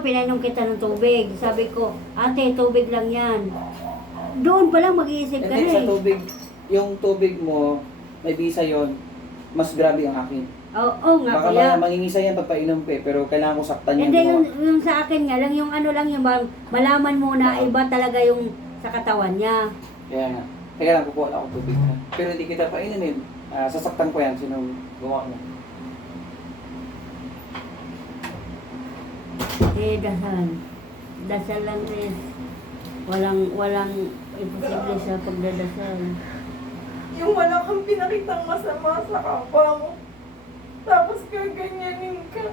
nga, pinainom kita ng tubig. Sabi ko, ate, tubig lang yan. Doon pa lang mag-iisip ka Hindi, na sa tubig, yung tubig mo, may bisa yon, mas grabe ang akin. Oo nga, Baka kaya. mangingisa yan pagpainom ko eh, pero kailangan ko saktan yan. Hindi, gumawa. yung sa akin nga lang, yung ano lang yung malaman mo na iba talaga yung sa katawan niya. Kaya nga. Kaya lang, kukuha lang ako tubig. Pero hindi kita painumin. Sasaktan ko yan, sinong gumawa niya. Dasal. Dasal lang rin. Walang imposible sa pagdadasal. Yung wala kang pinakitang masama sa kapwa mo. Tapos gaganyanin ka.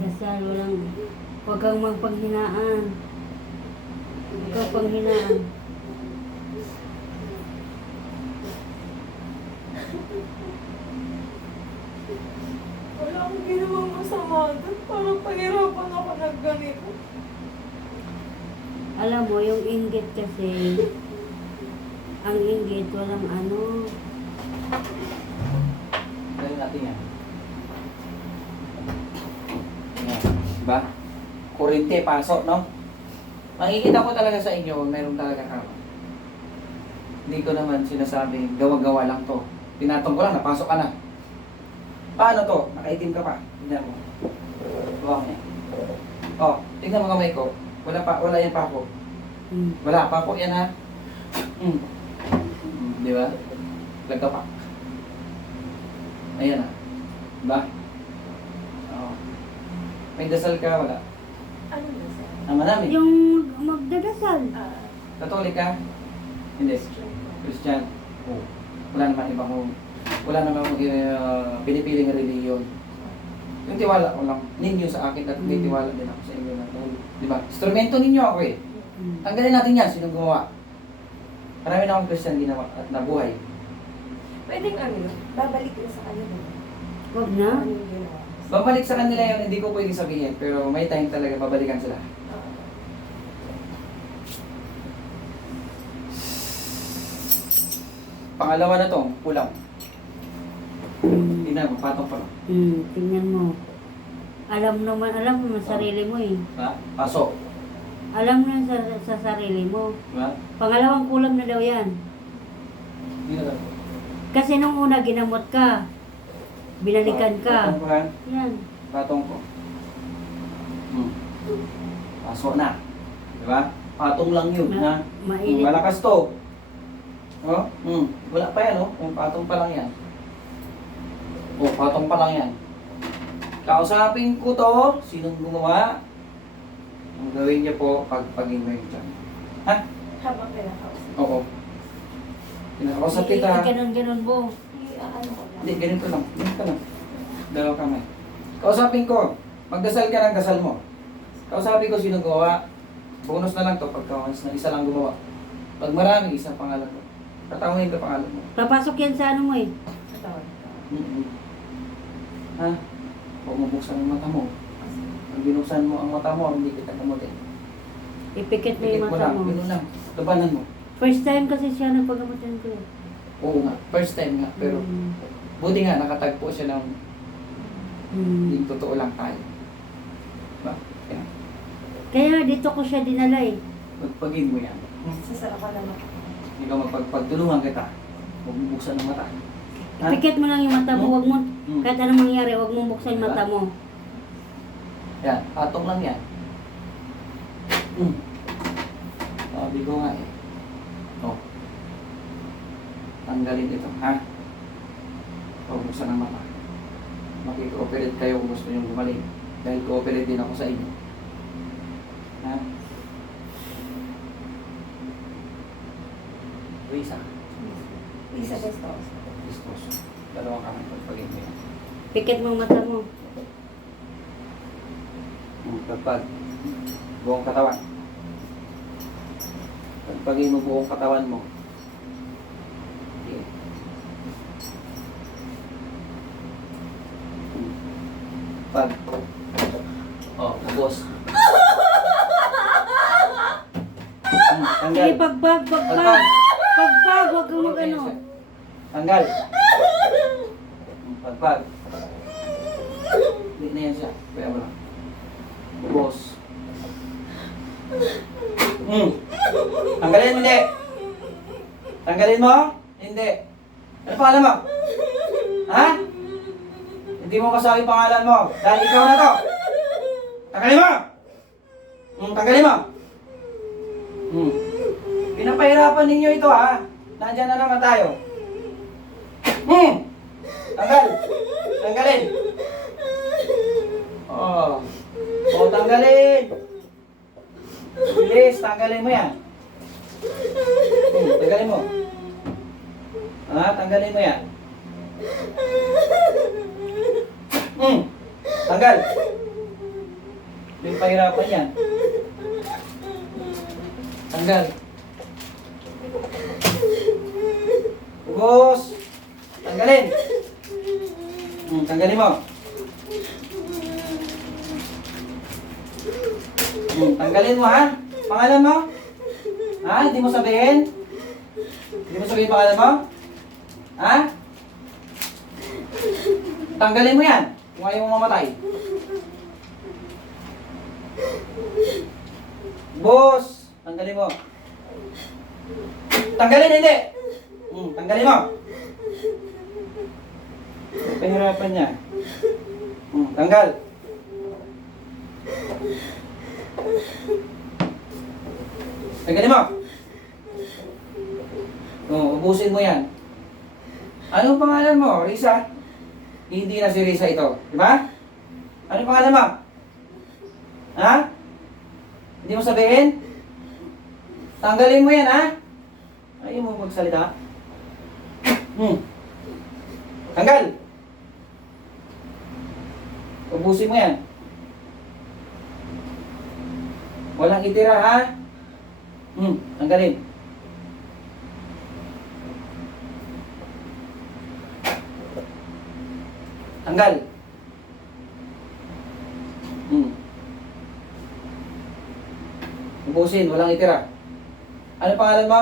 Dasal, huwag kang magpanghinaan. Huwag kang panghinaan. Wala akong ginawang masama doon. Parang pahirapan ako ng ganito. Alam mo, yung inggit kasi, ang inggit, walang ano. Dahil natin yan. Yan. Diba? Kurente, pasok, no? Makikita ko talaga sa inyo, meron talaga kama. Hindi ko naman sinasabi, gawa-gawa lang to. Tinatong ko lang, napasok ka na. Paano to? Nakaitim ka pa. Tingnan mo. Buwak niya. Oh, tingnan mo kamay ko. Wala yan pa ako. Wala pa ako yan ha. Di ba? Lagka pa. Ayan ha. Diba? Oh. May dasal ka, wala. Ano na sa? Marami. Yung magdadasal. Katolik ka? Hindi. Christian. Oh. Wala naman ibang pinipiling reliyon. Yung tiwala ko lang ninyo sa akin at may tiwala din ako sa inyo na di ba? Instrumento ninyo ako eh. Tanggalin natin yan, sinong gumawa. Marami na akong Christian ginawa at nabuhay. Pwedeng ano, babalik na sa kanila. Huwag na. Ano yung ginawa? Babalik sa kanila yun, hindi ko pwedeng sabihin, pero may time talaga babalikan sila. Pangalawa na to, kulang. Tingnan mo, patong pa lang. Tingnan mo. Alam mo sa sarili mo eh. Ha? Pasok. Alam mo yan sa sarili mo. Diba? Pangalawang kulam na daw yan. Hindi na lang. Kasi nung una ginamot ka, binalikan ka. Patong ko yan. Yan. Patong ko. Pasok na. Diba? Patong lang yun. Ha? Mainit. Malakas to. Oh? Wala pa yan, oh. Yung patong pa lang yan. Oh, patong pa lang yan. Kausapin ko to. Sinong gumawa? Ang gawin niyo po, pagpagin mo yung dyan. Ha? Habang pinakausap. Oo. Kinakausap kita. Ganon mo. Ano ko lang. Hindi, ganito lang. Ganito lang. Dalawa kamay. Kausapin ko. Magdasal ka ng dasal mo. Kausapin ko sino gumawa. Bonus na lang to pagka once na isa lang gumawa. Pag marami, isang pangalan mo. Tatawin ka pangalan mo. Papasok yan sa ano mo eh. Katawan. Ha? Huwag mo buksan ang mata mo. Pag binuksan mo ang mata mo, hindi kita gamutin. Ipikit mo Pikit yung mo mata lang. mo. Ganun lang. Labanan mo. First time kasi siya nagpagamutan ko eh. Oo nga. First time nga. Pero buti nga, nakatagpo siya ng hindi totoo lang tayo. Diba? Kaya, Kaya dito ko siya dinala eh. magpagin mo yan. Sasarapan naman. Ikaw magpagtulungan kita. Huwag mo buksan ang mata. Ha? Ipikit mo lang yung mata mo. Huwag mo, kahit anong mangyari, huwag mong buksan yung mata mo. Yan, patong lang yan. Sabi ko nga eh. Oh. Tanggalin ito, ha? Huwag buksan ang mata. Makikooperate kayo kung gusto nyo gumaling. Dahil cooperate din ako sa inyo. Ha? Isa. Isa besto. Distos. Dalawang kamay pagpagin mo yan. Pikit mo ang mata mo. Pagpag. Buong katawan. Pagpagin mo buong katawan mo. Okay. Pag. Oh, ubos. Tanggal. Sige, pagbag. Pagbag. Pagbag, huwag kang mag-ano. Tanggal. Pagpag. Hindi na yan siya. Kaya mo lang. Boss. Tanggalin mo, hindi. Tanggalin mo? Hindi. Ano pangalan mo? Ha? Hindi mo masabi pangalan mo. Dahil ikaw na to. Tanggalin mo! Tanggalin mo! Pinapahirapan ninyo ito ha. Nandiyan na naman tayo. Tanggal! Tanggalin! Tanggalin! Bilis, tanggalin mo yan. Tanggalin mo. Tanggalin mo yan. Tanggal! Pinapahirapan yan. Tanggal. Ubos. Tanggalin. Tanggalin mo. Tanggalin mo ha. Pangalan mo? Ha? Hindi mo sabihin? Hindi mo sabihin pangalan mo? Ha? Tanggalin mo yan. Kung ayaw mo mamatay. Boss. Tanggalin mo. Tanggalin, hindi. Tanggalin mo. Pahirapan niya. Tanggal. Tanggalin mo. Ubusin mo yan. Anong pangalan mo? Risa? Hindi na si Risa ito. Diba? Anong pangalan mo? Ha? Hindi mo sabihin? Tanggalin mo yan, ha? Ayaw mo magsalita? Tanggal! Ubusin mo yan. Walang itira, ha? Tanggalin. Tanggal. Ubusin, walang itira. Ano pangalan mo?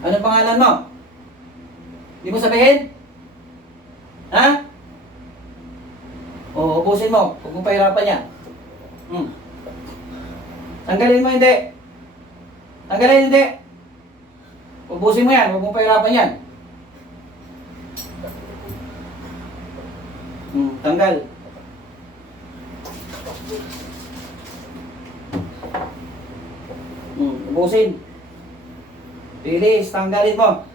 Ano pangalan mo? Hindi mo sabihin? Ha? Ubusin mo. Huwag mong pahirapan yan. Tanggalin mo, hindi. Tanggalin, hindi. Ubusin mo yan. Huwag mong pahirapan yan. Tanggal. Ubusin. Bilis, tanggalin mo.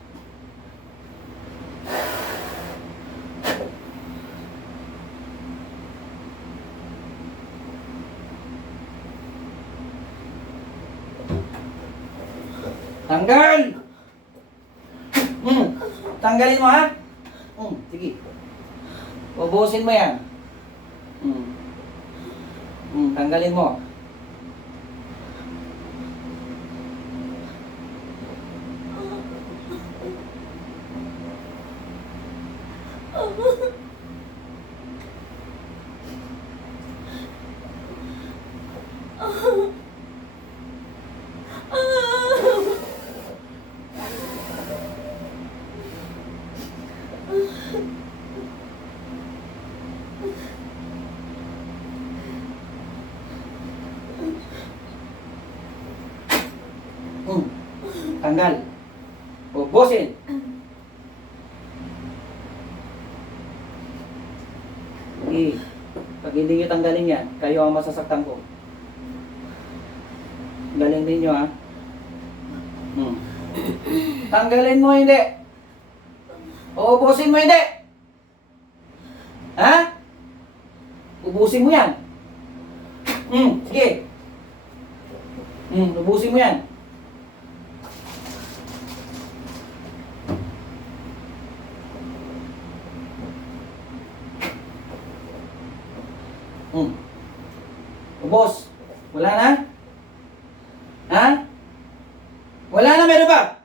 Tanggal! Tanggalin mo ha? Sige. Ubusin mo yan. Tanggalin mo. Tanggal. Ubusin. Pag hindi nyo tanggalin yan, kayo ang masasaktan ko. Galing ninyo ha. Tanggalin mo hindi. Ubusin mo hindi. Ha? Ubusin mo yan. Sige. Ubusin mo yan. Ubos. Wala na? Ha? Wala na, meron ba?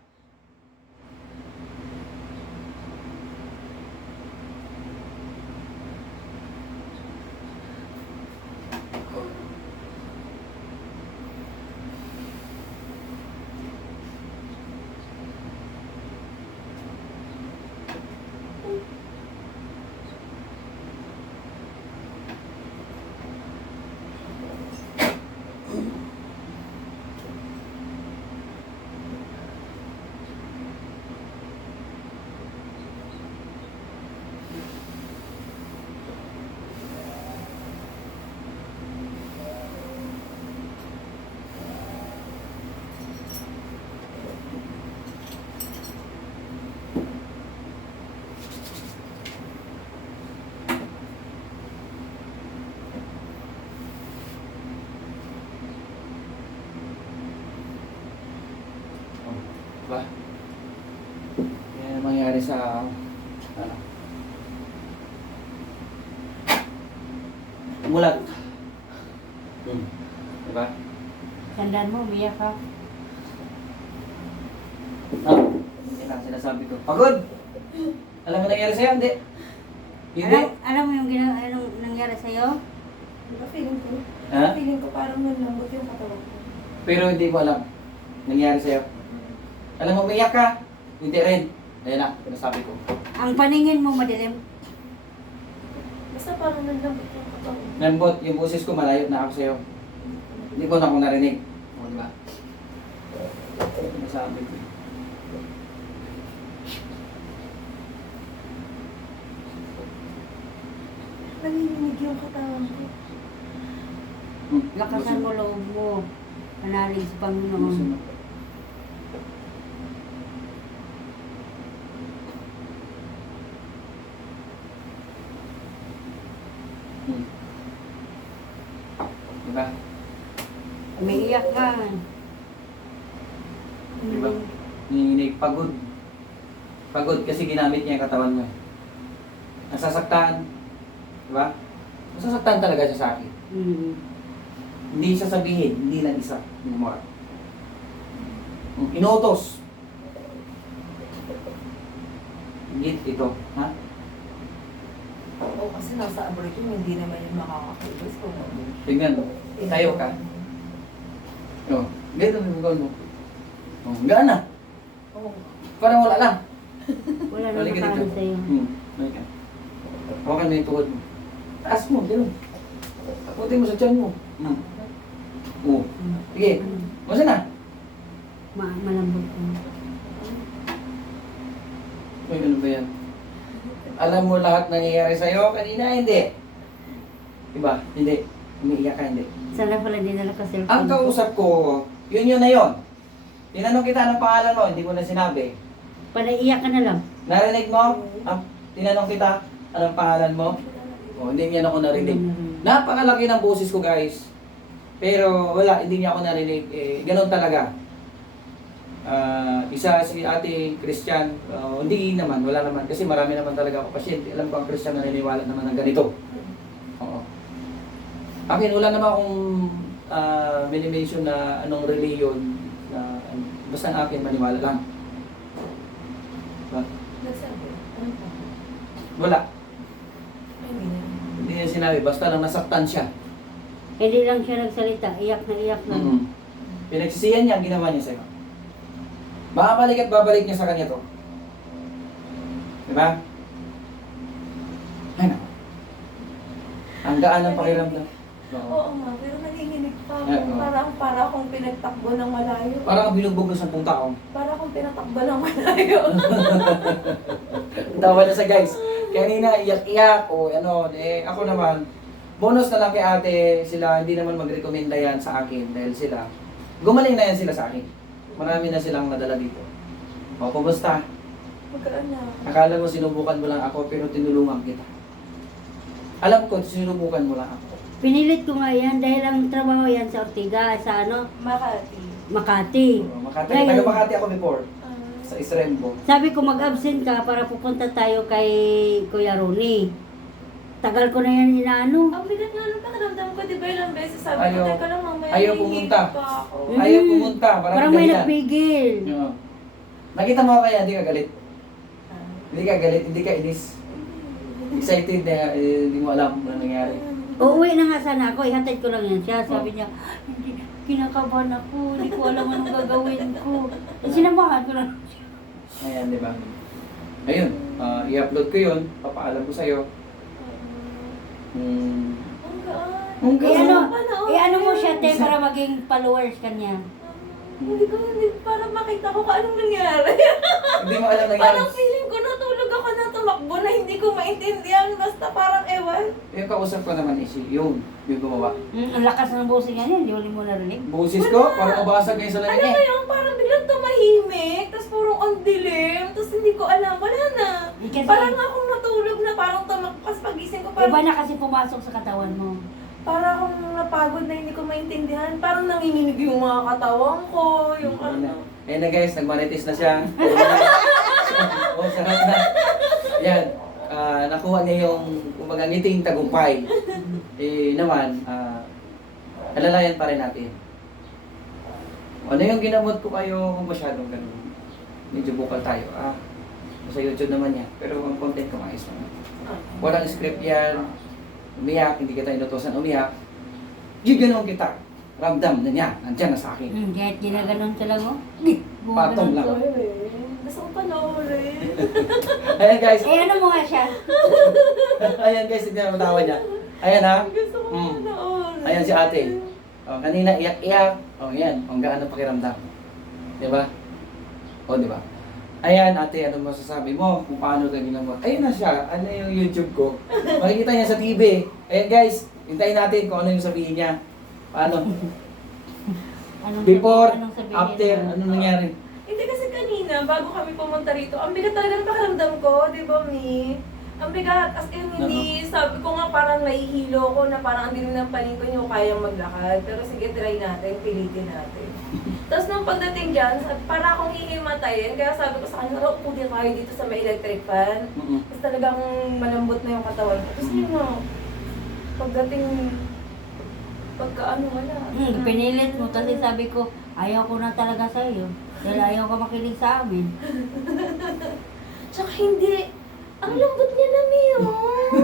Diba? Yan ang mangyari sa ano. Mulat. Diba? Tandaan mo, umiyak ka. Yan ang sinasabi ko. Pagod! Alam mo nangyari sa'yo? Hindi. Hindi. Alam mo yung anong nangyari sa'yo? Diba feeling ko? Ha? Feeling ko parang nalambot yung katawan ko. Pero hindi mo alam. Nangyari sa'yo. Alam mo, umiyak ka? Hindi rin. Ayan na, sinasabi ko. Ang paningin mo madilim. Basta parang nalambot yung katawan ko. Nambot, yung boses ko malayo na ako sa'yo. Hindi ko na ako narinig. O, di ba? Sinasabi ko. Nanginginig yung katawan ko. Lakasan mo loob mo. Manalig sa Panginoon. Diba? Umiiyak ka. Diba? Nanginginig. Pagod. Pagod kasi ginamit niya yung katawan mo. Nasasaktan. Diba? Nasasaktan talaga siya sa akin. Hindi siya sabihin, hindi lang isa. Gumawa. Inutos. Git ito. Ha? Oo, kasi nasa abroad yun, hindi naman yung makakakilos kung Tingnan mo. Tayo ka. Oh, ganito yung gawin mo. Oh, gaan na. Oo. Parang wala lang. Wala na Balik ka makaano dito. sa'yo. Balik ka. Hawakan mo yung tuhod mo. Taas mo, gano'n. Takutin mo sa tiyan mo. Oo. Sige. Masa na? Malambot ka. Uy, ano ba yan? Alam mo lahat nangyayari sa'yo kanina, hindi. Diba? Hindi. Umiiyak ka, hindi. Sana pala dinala ka cellphone. Ang kausap ko, yun na yun. Tinanong kita ng pangalan mo, hindi mo na sinabi. Panaiyak ka na lang. Narinig mo? Tinanong kita, anong pangalan mo? O, hindi niya ako narinig. Napakalaki ng boses ko, guys. Pero wala, hindi niya ako narinig. Ganon talaga. Isa si ate Christian, hindi naman, wala naman. Kasi marami naman talaga ako pasyente. Alam ko ang Christian naniniwala naman ng ganito. Oo. Akin, wala naman akong mini-mention na anong religion. Basta ang akin, maniwala lang. Diba? Nagsabi, ano pa? Wala. Ay, hindi na. Hindi niya sinabi, basta lang nasaktan siya. Hindi lang siya nagsalita. Iyak na iyak na. Pinagsisiyan niya ang ginawa niya sa'yo. Babalik at babalik niya sa kanya to. Diba? Ay, naku. Ang gaan ng pakiramdam. Oo nga, pero nanginginig pa ako. Oo. Para akong pinagtakbo ng malayo. Parang binugbog ng 10 taon. Para akong pinatakbo ng malayo. Tawa na sa guys. Kanina iyak-iyak o ano, ako naman, bonus na lang kay ate, sila hindi naman mag-recommenda yan sa akin dahil sila, gumaling na yan sila sa akin. Marami na silang nadala dito. O, kumusta? Magkaan na. Akala mo sinubukan mo lang ako pero tinulungan kita. Alam ko, sinubukan mo lang ako. Pinilit ko nga yan dahil ang trabaho yan sa Ortiga, sa Makati. Makati. Makati, Ngayon, taga Makati ako before, sa Isrembo. sabi ko mag-absent ka para pupunta tayo kay Kuya Ronnie. Tagal ko na yan inaano. Ang bigat nga nung pakiramdam ko, di ba ilang beses sabi ko, Ayaw- teka lang mamaya ayaw hihigit pumunta. pa ako. Ayaw pumunta, Parang may dahilan. nagpigil. Oo. Nakita mo kaya, hindi ka galit. Hindi ka galit, hindi ka inis. Excited na hindi mo alam ano nangyari. Uuwi na nga sana ako, ihatid ko lang yan siya. Sabi niya, hindi, kinakabahan ako, hindi ko alam anong gagawin ko. Sinamahan ko lang. Ayan, di ba? Ayun, i-upload ko yun, papaalam ko sa'yo. Ang gaan. Ang gaan. Ano mo siya, te, para maging followers kanya. Hindi, parang makita ko kung anong nangyari. Hindi mo alam nangyari. Parang feeling ko natulog ako na tumakbo na hindi ko maintindihan. Basta parang ewan. Yung kausap ko naman is yung gumawa. Ang lakas ng boses niya, hindi mo narinig. Boses ko, parang mabasag ngayon sa Ano lamig ba eh. yung parang biglang tumahimik, tapos purong ang dilim, tapos hindi ko alam, wala na. Kasi, Parang akong natulog na parang tumakpas pagising ko, iba parang, na kasi pumasok sa katawan mo. parang akong napagod na hindi ko maintindihan. Parang nanginginig yung mga katawan ko, yung Hindi na. ano. Ayan na guys, nagmarites na siya. Oh, sarap na. Ayan, nakuha niya yung kumbaga ngiting tagumpay. Eh naman, alalayan pa rin natin. Ano yung ginamot ko kayo kung masyadong ganun? Medyo bukal tayo. Sa YouTube naman yan. Pero ang content ko maayos naman. Walang script yan. Umiyak, hindi kita inutosan umiyak. Giganoon kita. Ramdam na niya. Nandiyan na sa akin. Kahit ginaganon ka lang, oh. Patong lang. Gusto ko panoorin. Ayan guys. Eh, ano mo nga siya? Ayan guys, hindi na matawa niya. Ayan ha. Gusto ko panoorin. Ayan si ate. Oh, kanina iyak-iyak. Oh, yan. Ang gaano pakiramdam. Di ba? O, di ba? Ayan, ate, ano masasabi mo kung paano ka ginagawa? Ayun na siya. Ano yung YouTube ko? Makikita niya sa TV. Ayan guys, hintayin natin kung ano yung sabihin niya. Paano? Before, after, ano nangyari? Hindi kasi kanina, bago kami pumunta rito, ang bigat talaga ng pakiramdam ko, di ba, Mi? Ang bigat, as in, hindi, sabi ko nga parang nahihilo ko na parang hindi ng panin ko yung kayang maglakad. Pero sige, try natin, pilitin natin. Tapos nung pagdating dyan, para akong hihimatayin, kaya sabi ko sa kanya, upo din tayo dito sa may electric fan. Tapos talagang malambot na yung katawan ko. Tapos yun nga, pagdating, pagkaano wala. Pinilit mo kasi sabi ko, ayaw ko na talaga sa iyo. Dahil ayaw ka makinig sa amin. Tsaka hindi, ang lambot niya na, Mio.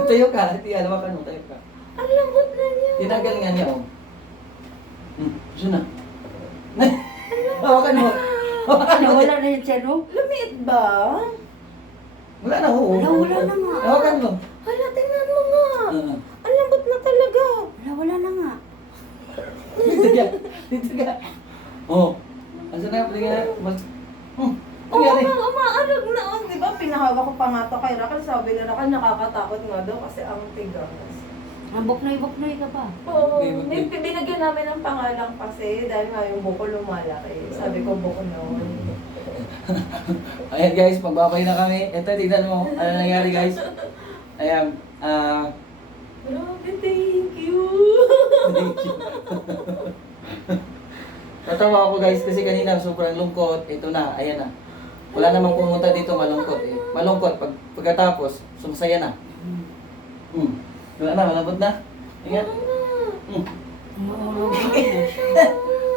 Tayo ka, hindi alam ka no, tayo ka. Ang lambot na niya. Tinagal nga niya, oh. Siya na. Hawakan mo. Hawakan mo. Wala na yun siya, no? Lumiit ba? Wala na, oo. Wala na nga. Hawakan mo. Hala, tingnan mo nga. Ang lambot na talaga. Wala na nga. Dito ka. Dito ka. Oh. Asa na, patingin na. Oo Nangyari. nga, umaalag na. Oh, di ba, pinahawa ko pa nga to kay Rakal. Sabi na Rakal, nakakatakot nga daw kasi ang tigas. Ang buknoy-buknoy ka pa. Oo, Okay. binagyan namin ng pangalan kasi dahil nga yung buko lumalaki. Sabi ko buko noon. Ayan guys, magbabay na kami. Ito, tignan mo. Ano nangyari guys? Ayan. Grabe, thank you. Natawa ako guys kasi kanina sobrang lungkot. Ito na, ayan na. Wala namang pumunta dito malungkot eh. Malungkot, pagkatapos, sumasaya na. Wala na, malambot na. Ayan. Umuulog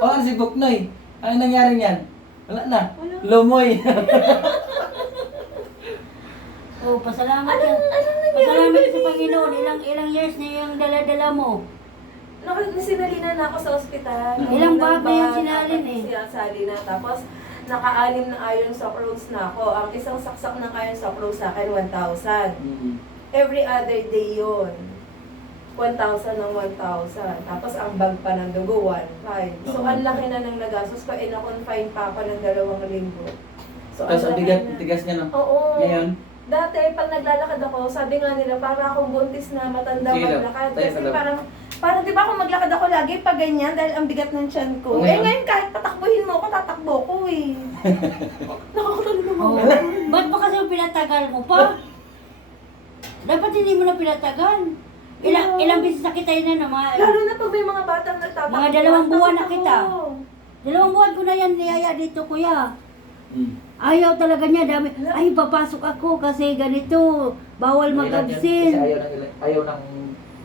Oh, si Buknoy. Ano nangyari niyan? Wala na. Lumoy. Oh, pasalamat ka. Pasalamat ka sa Panginoon. Ilang years na yung dala-dala mo. Sinalina na ako sa ospital. Ilang bag na yung sinalin eh. Salina. Tapos, naka-anim na iron sa rose na ako. Ang isang saksak ng iron sa rose sa akin, 1,000. Every other day yun. 1,000 ng 1,000. Tapos ang bag pa ng dugo, 1,500. So, ang laki na ng nagastos ko. Na-confine pa ako ng 2 linggo. So, Tapos ang laki bigat, na. tigas niya no? Oo. Ngayon, Dati, pag naglalakad ako, sabi nga nila, para akong buntis na matanda Sige lang. maglakad. Tayo Kasi ka lang. parang di ba kung maglakad ako lagi pa ganyan dahil ang bigat ng tiyan ko. Ngayon? Eh ngayon kahit patakbuhin mo ako, tatakbo ko eh. Nakakatalo Oh. naman. Ba't ba kasi pinatagal mo pa? Dapat hindi mo na pinatagal. Ilang beses na kita yun na mga... Lalo na pag may mga batang nagtatakbo. Mga 2 buwan na takot kita. ako. 2 buwan ko na yan niyaya dito, kuya. Ayaw talaga niya, dami. Ay, papasok ako kasi ganito. Bawal Kasi mag-absent. ayaw ng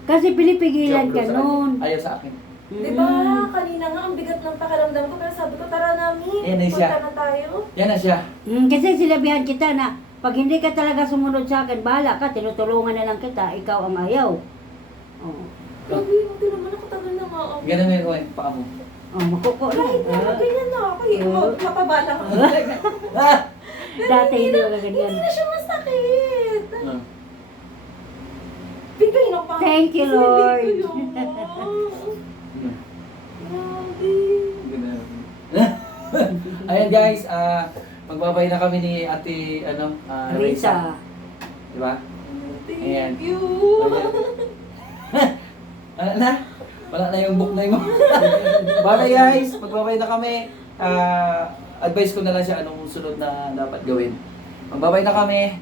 Kasi pinipigilan ka sa nun. kanya. Ayaw sa akin. Di ba? Kanina nga ang bigat ng pakiramdam ko pero sabi ko tara namin. Yan na siya. Punta na tayo. Yan na siya. Kasi sinabihan kita na pag hindi ka talaga sumunod sa akin, bahala ka, tinutulungan na lang kita, ikaw ang ayaw. Oh. Grabe, hindi naman ako tagal na nga ako. Ganun mo yung paa mo. Oh, makuko na. Kahit na, ganyan na ako. Mataba lang ako. Dati hindi na, ka ganyan. Hindi na siya masakit. Bigay na pa. Thank you, Lord. Ayan guys, magbabay na kami ni Ate Risa. Di ba? Ayan. Thank you. Wala na? Wala na yung book na mo. Bye guys, magbabay na kami. Advice ko na lang siya anong sunod na dapat gawin. Magbabay na kami.